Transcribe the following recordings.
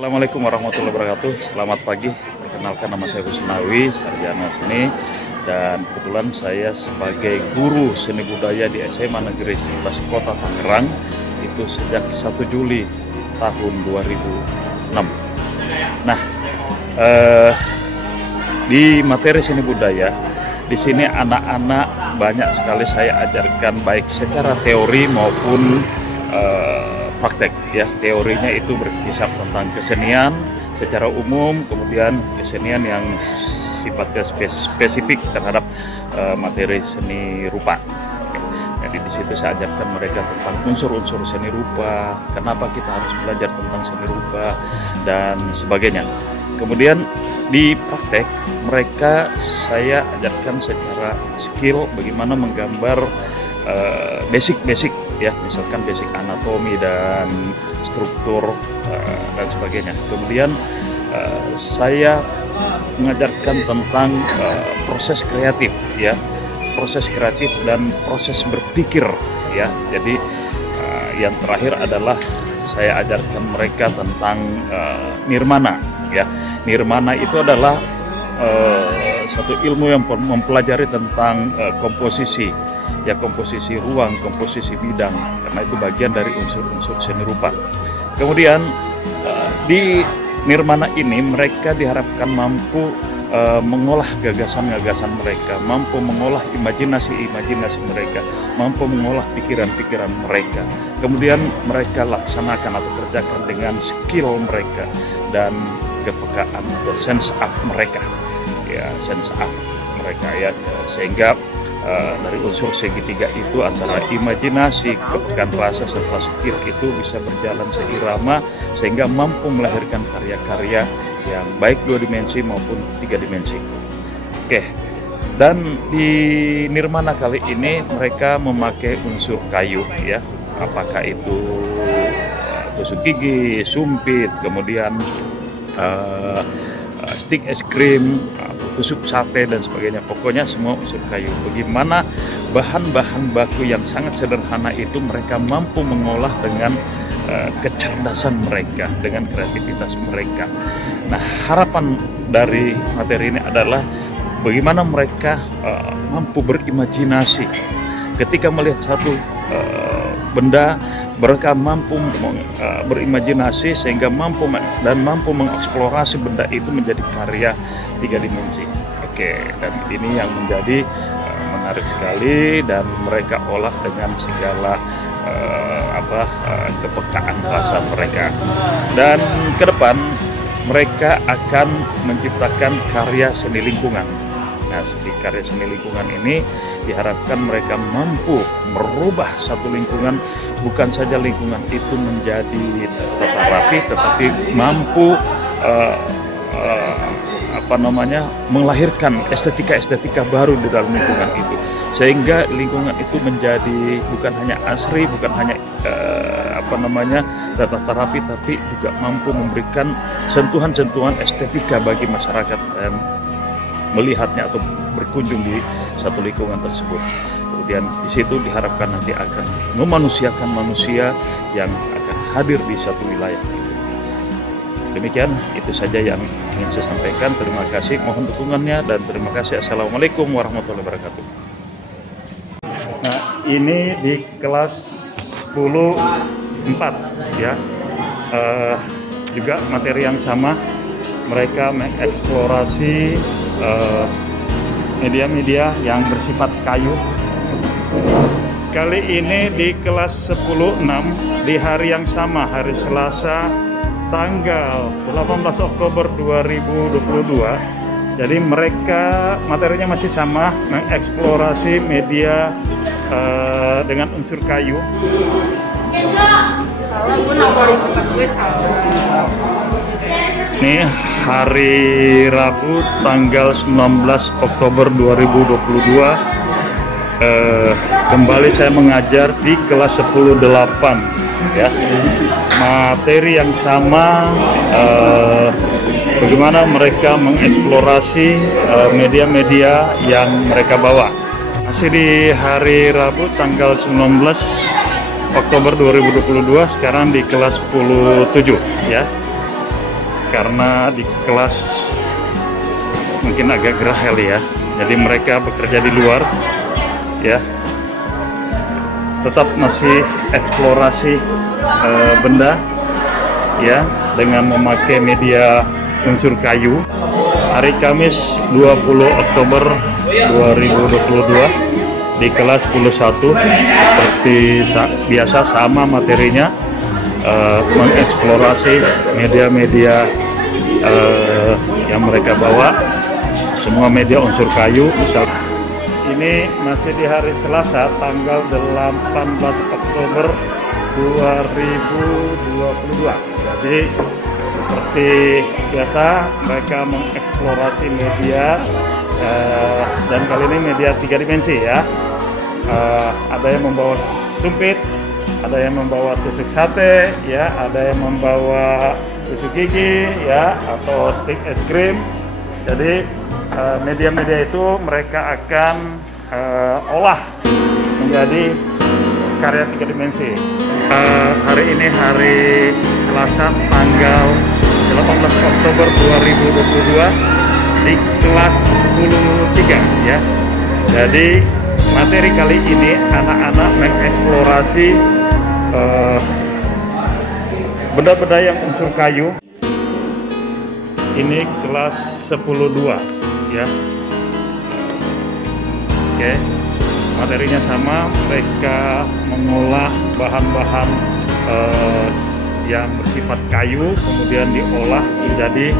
Assalamualaikum warahmatullahi wabarakatuh. Selamat pagi. Perkenalkan, nama saya Husnawi, sarjana seni, dan kebetulan saya sebagai guru seni budaya di SMA Negeri 11 Kota Tangerang itu sejak 1 Juli tahun 2006. Nah, di materi seni budaya di sini anak-anak banyak sekali saya ajarkan baik secara teori maupun praktek, ya. Teorinya itu berkisar tentang kesenian secara umum, kemudian kesenian yang sifatnya spesifik terhadap materi seni rupa. Jadi di situ saya ajarkan mereka tentang unsur-unsur seni rupa, kenapa kita harus belajar tentang seni rupa dan sebagainya. Kemudian di praktek mereka saya ajarkan secara skill bagaimana menggambar basic, ya, misalkan basic anatomi dan struktur dan sebagainya. Kemudian saya mengajarkan tentang proses kreatif, ya, proses kreatif dan proses berpikir, ya. Jadi yang terakhir adalah saya ajarkan mereka tentang nirmana, ya. Nirmana itu adalah satu ilmu yang mempelajari tentang komposisi, ya, komposisi ruang, komposisi bidang, karena itu bagian dari unsur-unsur seni rupa. Kemudian di nirmana ini mereka diharapkan mampu mengolah gagasan-gagasan mereka, mampu mengolah imajinasi-imajinasi mereka, mampu mengolah pikiran-pikiran mereka. Kemudian mereka laksanakan atau kerjakan dengan skill mereka dan kepekaan atau sense up mereka, ya, sense up mereka, ya, sehingga dari unsur segitiga itu antara imajinasi, kepekaan rasa serta skill itu bisa berjalan seirama sehingga mampu melahirkan karya-karya yang baik 2 dimensi maupun 3 dimensi. Oke, dan di nirmana kali ini mereka memakai unsur kayu, ya, apakah itu tusuk gigi, sumpit, kemudian stick es krim, tusuk sate dan sebagainya. Pokoknya semua unsur kayu. Bagaimana bahan-bahan baku yang sangat sederhana itu mereka mampu mengolah dengan kecerdasan mereka, dengan kreativitas mereka. Nah, harapan dari materi ini adalah bagaimana mereka mampu berimajinasi ketika melihat satu benda. Mereka mampu berimajinasi sehingga mampu mengeksplorasi benda itu menjadi karya 3 dimensi. Oke, dan ini yang menjadi menarik sekali dan mereka olah dengan segala kepekaan rasa mereka. Dan ke depan mereka akan menciptakan karya seni lingkungan. Nah, di karya seni lingkungan ini diharapkan mereka mampu merubah satu lingkungan, bukan saja lingkungan itu menjadi tata rapi, tetapi mampu melahirkan estetika baru di dalam lingkungan itu, sehingga lingkungan itu menjadi bukan hanya asri, bukan hanya tata rapi, tapi juga mampu memberikan sentuhan-sentuhan estetika bagi masyarakat dan melihatnya atau berkunjung di satu lingkungan tersebut. Kemudian di situ diharapkan nanti akan memanusiakan manusia yang akan hadir di satu wilayah. Demikian, itu saja yang ingin saya sampaikan. Terima kasih, mohon dukungannya dan terima kasih. Assalamualaikum warahmatullahi wabarakatuh. Nah, ini di kelas 10-4, ya. Juga materi yang sama, mereka mengeksplorasi media-media yang bersifat kayu. Kali ini di kelas 10-6 di hari yang sama, hari Selasa tanggal 18 Oktober 2022. Jadi mereka materinya masih sama, mengeksplorasi media dengan unsur kayu. Ini hari Rabu tanggal 19 Oktober 2022. Kembali saya mengajar di kelas 10-8, ya. Materi yang sama, bagaimana mereka mengeksplorasi media-media yang mereka bawa. Masih di hari Rabu tanggal 19 Oktober 2022, sekarang di kelas 10-7, ya. karena di kelas mungkin agak gerah kali ya, jadi mereka bekerja di luar ya, tetap masih eksplorasi benda ya dengan memakai media unsur kayu. Hari Kamis 20 Oktober 2022 di kelas 11 seperti biasa sama materinya, mengeksplorasi media-media yang mereka bawa, semua media unsur kayu. Ini masih di hari Selasa tanggal 18 Oktober 2022. Jadi seperti biasa mereka mengeksplorasi media dan kali ini media 3 dimensi ya. Ada yang membawa sumpit, ada yang membawa tusuk sate ya, ada yang membawa tusuk gigi ya, atau stick es krim. Jadi media-media itu mereka akan olah menjadi karya 3 dimensi. Hari ini hari Selasa tanggal 18 Oktober 2022 di kelas 13 ya. Jadi materi kali ini anak-anak mengeksplorasi benda-benda yang unsur kayu. Ini kelas 10-2 ya. Oke, materinya sama, mereka mengolah bahan-bahan yang bersifat kayu kemudian diolah menjadi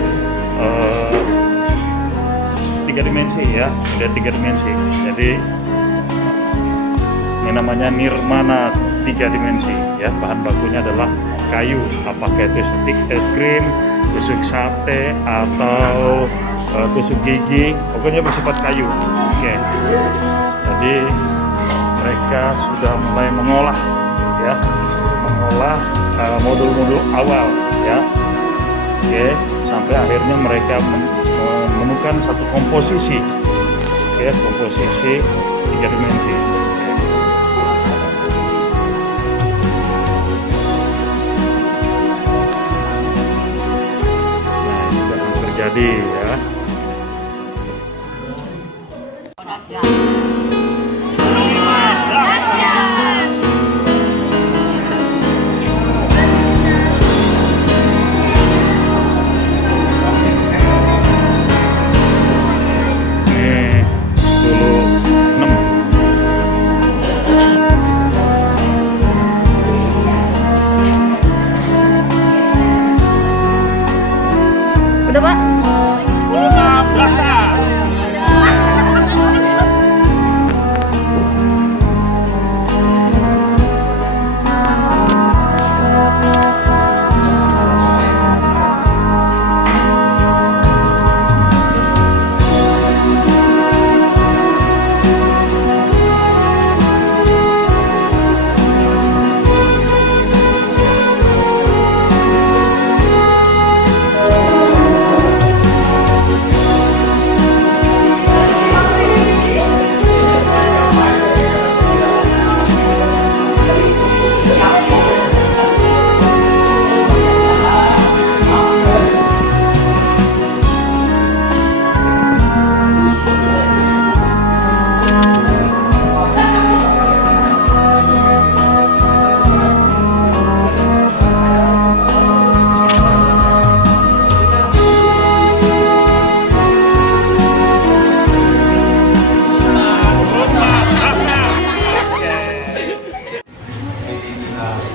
3 dimensi ya, ada 3 dimensi. Jadi ini namanya nirmana 3 dimensi ya, bahan bakunya adalah kayu, apakah itu stick es krim, tusuk sate atau tusuk gigi, pokoknya bersifat kayu. Oke, jadi mereka sudah mulai mengolah ya, mengolah modul-modul awal ya. Oke, sampai akhirnya mereka menemukan satu komposisi ya, komposisi 3 dimensi. Nah, ini sedang terjadi ya. Udah, Pak?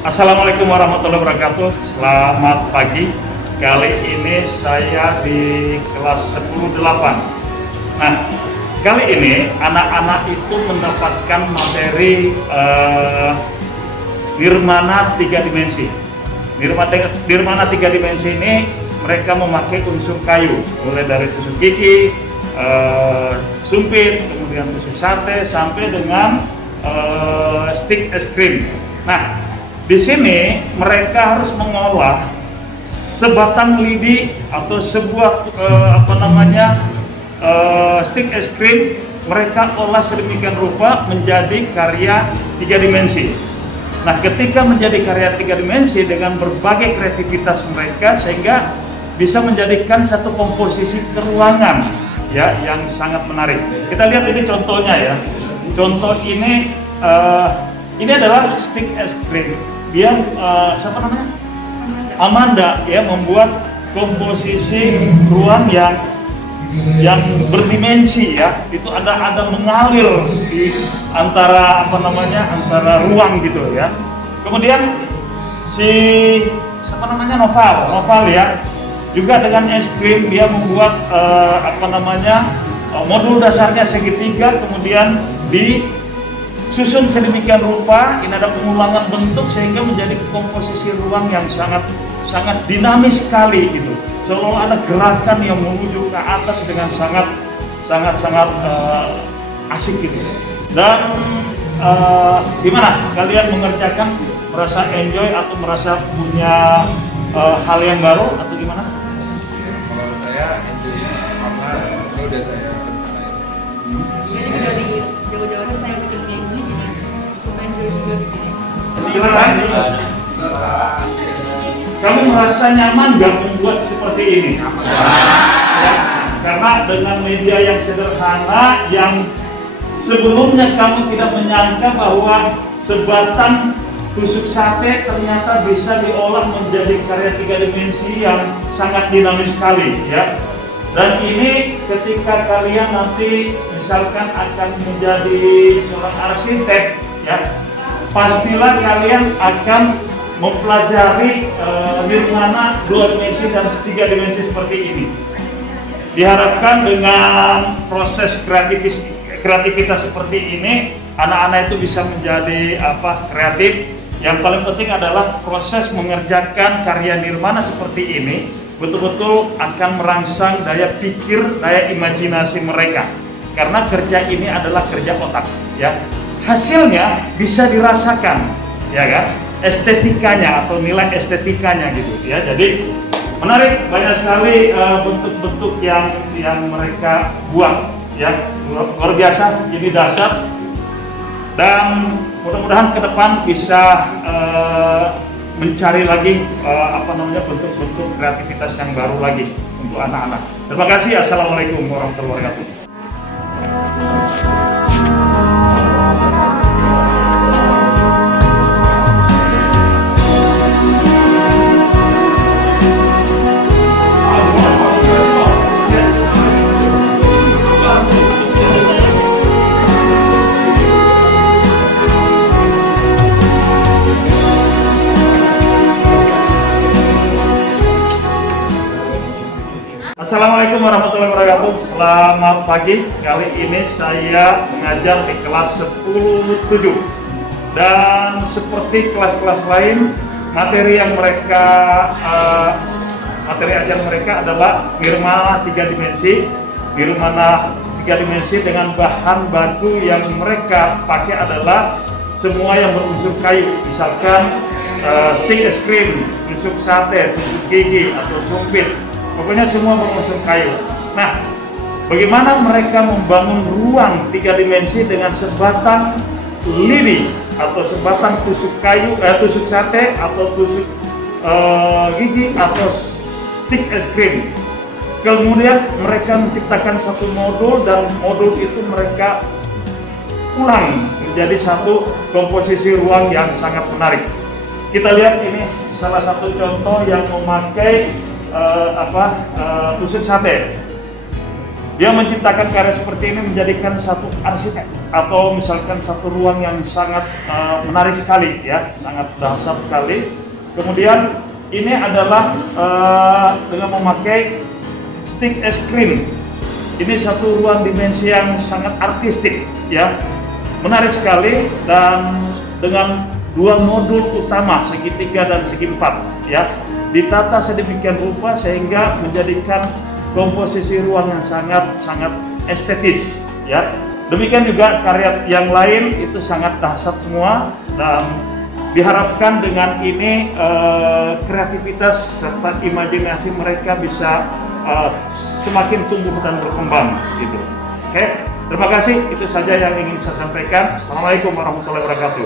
Assalamualaikum warahmatullahi wabarakatuh. Selamat pagi. Kali ini saya di kelas 10-8. Nah, kali ini anak-anak itu mendapatkan materi nirmana 3 dimensi. Nirmana 3 dimensi ini mereka memakai unsur kayu, mulai dari tusuk gigi, sumpit, kemudian tusuk sate, sampai dengan stick es krim. Nah, di sini mereka harus mengolah sebatang lidi atau sebuah stick es krim. Mereka olah sedemikian rupa menjadi karya 3 dimensi. Nah, ketika menjadi karya 3 dimensi dengan berbagai kreativitas mereka, sehingga bisa menjadikan satu komposisi keruangan ya yang sangat menarik. Kita lihat ini contohnya ya. Contoh ini adalah stick es krim. Dia siapa namanya? Amanda ya, membuat komposisi ruang yang berdimensi ya. Itu ada mengalir di antara antara ruang gitu ya. Kemudian si siapa namanya, Noval ya, juga dengan es krim dia membuat modul dasarnya segitiga, kemudian disusun sedemikian rupa. Ini ada pengulangan bentuk sehingga menjadi komposisi ruang yang sangat dinamis sekali gitu. Seolah ada gerakan yang menuju ke atas dengan sangat asik gitu. Dan gimana kalian mengerjakan? Merasa enjoy atau merasa punya hal yang baru atau gimana? Kalau saya enjoy karena ini udah saya rencanain. Iya, dari jauh-jauh saya bikin kayak gini, jadi cukup enjoy juga bikinnya. Gimana? Kamu merasa nyaman gak membuat seperti ini? Ya, karena dengan media yang sederhana, yang sebelumnya kamu tidak menyangka bahwa sebatang tusuk sate ternyata bisa diolah menjadi karya 3 dimensi yang sangat dinamis sekali ya. Dan ini ketika kalian nanti misalkan akan menjadi seorang arsitek ya, pastilah kalian akan mempelajari nirwana 2 dimensi dan 3 dimensi seperti ini. Diharapkan dengan proses kreativitas seperti ini, anak-anak itu bisa menjadi kreatif. Yang paling penting adalah proses mengerjakan karya nirmana seperti ini betul-betul akan merangsang daya pikir, daya imajinasi mereka. Karena kerja ini adalah kerja otak, ya. Hasilnya bisa dirasakan, ya kan? Estetikanya atau nilai estetikanya gitu, ya. Jadi menarik, banyak sekali bentuk-bentuk yang mereka buat, ya. Luar biasa, ini dasar. Dan mudah-mudahan ke depan bisa mencari lagi bentuk-bentuk kreativitas yang baru lagi untuk anak-anak. Terima kasih. Assalamualaikum warahmatullahi wabarakatuh. Assalamualaikum warahmatullahi wabarakatuh. Selamat pagi. Kali ini saya mengajar di kelas 10-7. Dan seperti kelas-kelas lain, materi ajar mereka adalah nirmana 3 dimensi. Nirmana 3 dimensi dengan bahan baku yang mereka pakai adalah semua yang berunsur kayu. Misalkan stick es krim, tusuk sate, tusuk gigi atau sumpit. Pokoknya semua berunsur kayu. Nah, bagaimana mereka membangun ruang 3 dimensi dengan sebatang lidi atau sebatang tusuk kayu, tusuk sate atau tusuk gigi atau stick es krim. Kemudian mereka menciptakan satu modul dan modul itu mereka ulang menjadi satu komposisi ruang yang sangat menarik. Kita lihat ini salah satu contoh yang memakai tusuk sate. Dia menciptakan karya seperti ini menjadikan satu arsitek atau misalkan satu ruang yang sangat menarik sekali ya, sangat dahsyat sekali. Kemudian ini adalah dengan memakai stick es krim. Ini satu ruang dimensi yang sangat artistik ya, menarik sekali, dan dengan 2 modul utama segi 3 dan segi 4 ya, ditata sedemikian rupa sehingga menjadikan komposisi ruang yang sangat estetis ya. Demikian juga karya yang lain itu sangat dahsyat semua, dan diharapkan dengan ini kreativitas serta imajinasi mereka bisa semakin tumbuh dan berkembang gitu. Oke, terima kasih, itu saja yang ingin saya sampaikan. Assalamualaikum warahmatullahi wabarakatuh.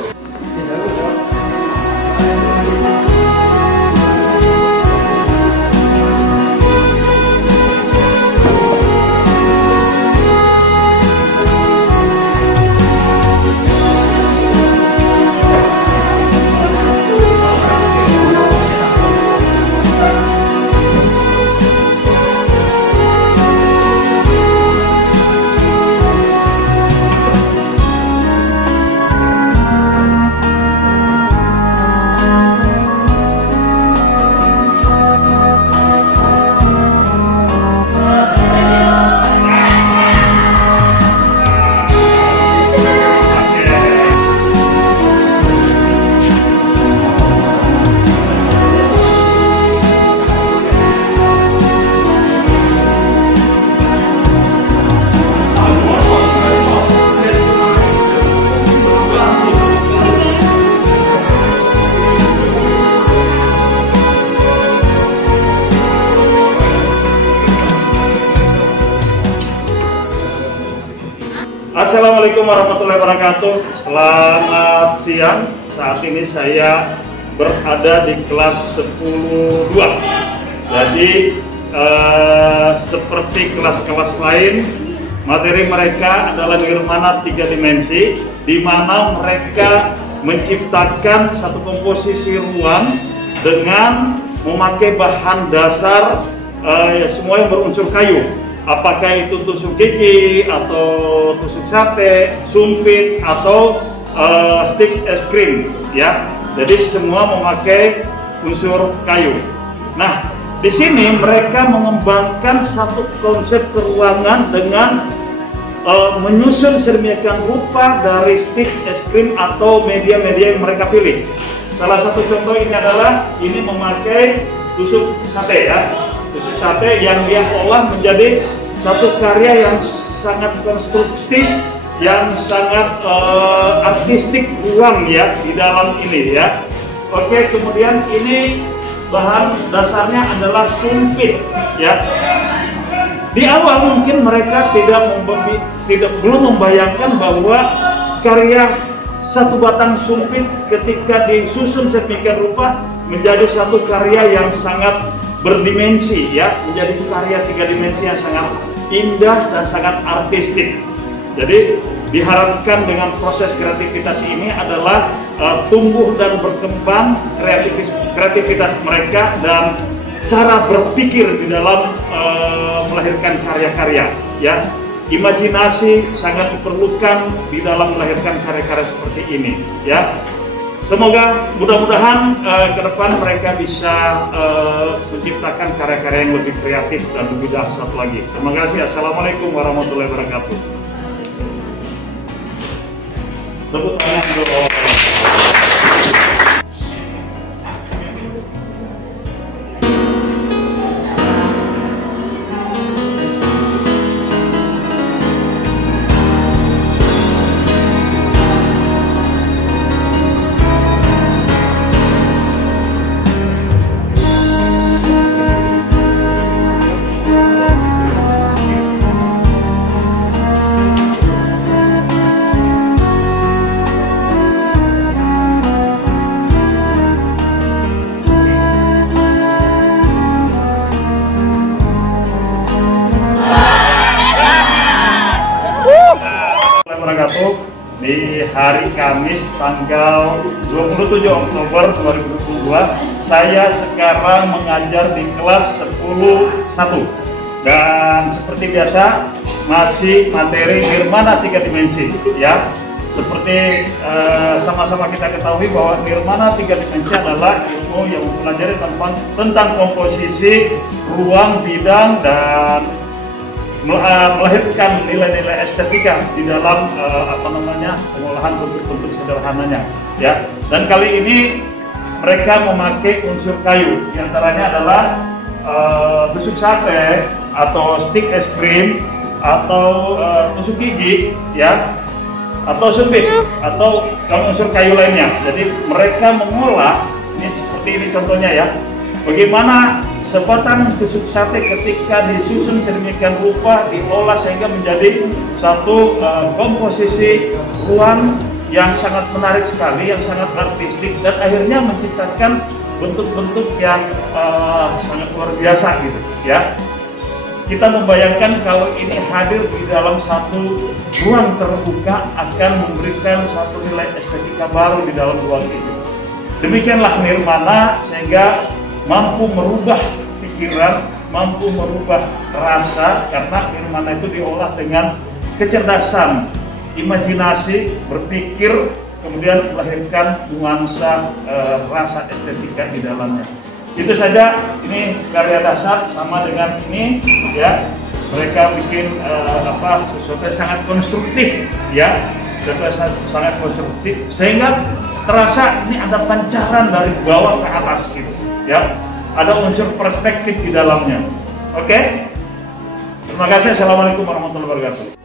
Assalamualaikum warahmatullahi wabarakatuh. Selamat siang. Saat ini saya berada di kelas 10-2. Jadi seperti kelas-kelas lain, materi mereka adalah nirmana 3 dimensi, di mana mereka menciptakan satu komposisi ruang dengan memakai bahan dasar semua yang berunsur kayu. Apakah itu tusuk gigi, atau tusuk sate, sumpit, atau stick es krim, ya. Jadi semua memakai unsur kayu. Nah, di sini mereka mengembangkan satu konsep keruangan dengan menyusun sedemikian rupa dari stick es krim atau media-media yang mereka pilih. Salah satu contoh ini adalah ini memakai tusuk sate, ya. Tusuk sate yang dia olah menjadi satu karya yang sangat konstruktif, yang sangat artistik ruang, ya, di dalam ini, ya. Oke, kemudian ini bahan dasarnya adalah sumpit, ya. Di awal mungkin mereka belum membayangkan bahwa karya satu batang sumpit ketika disusun sedemikian rupa menjadi satu karya yang sangat berdimensi, ya, menjadi karya 3 dimensi yang sangat indah dan sangat artistik. Jadi diharapkan dengan proses kreativitas ini adalah tumbuh dan berkembang kreativitas mereka dan cara berpikir di dalam melahirkan karya-karya, ya. Imajinasi sangat diperlukan di dalam melahirkan karya-karya seperti ini, ya. Semoga mudah-mudahan ke depan mereka bisa menciptakan karya-karya yang lebih kreatif dan lebih dahsyat lagi. Terima kasih. Assalamualaikum warahmatullahi wabarakatuh. Tepuk tangan dulu. Di hari Kamis tanggal 27 Oktober 2022, saya sekarang mengajar di kelas 10-1 dan seperti biasa masih materi nirmana 3 dimensi, ya. Seperti sama-sama kita ketahui bahwa nirmana 3 dimensi adalah ilmu yang mempelajari tentang komposisi ruang, bidang, dan melahirkan nilai-nilai estetika di dalam pengolahan bentuk-bentuk sederhananya, ya. Dan kali ini mereka memakai unsur kayu, diantaranya adalah tusuk sate atau stick es krim atau tusuk gigi, ya, atau sumpit atau unsur kayu lainnya. Jadi mereka mengolah ini seperti ini contohnya, ya, bagaimana sebatang tusuk sate ketika disusun sedemikian rupa diolah sehingga menjadi satu komposisi ruang yang sangat menarik sekali, yang sangat artistik, dan akhirnya menciptakan bentuk-bentuk yang sangat luar biasa, gitu, ya. Kita membayangkan kalau ini hadir di dalam satu ruang terbuka akan memberikan satu nilai estetika baru di dalam ruang itu. Demikianlah nirmana, sehingga mampu merubah pikiran, mampu merubah rasa, karena nirmana itu diolah dengan kecerdasan, imajinasi, berpikir, kemudian melahirkan nuansa rasa estetika di dalamnya. Itu saja, ini karya dasar sama dengan ini, ya. Mereka bikin sesuatu yang sangat konstruktif, ya, sangat konstruktif, sehingga terasa ini ada pancaran dari bawah ke atas, gitu, ya. Ada unsur perspektif di dalamnya. Oke? Terima kasih. Assalamualaikum warahmatullahi wabarakatuh.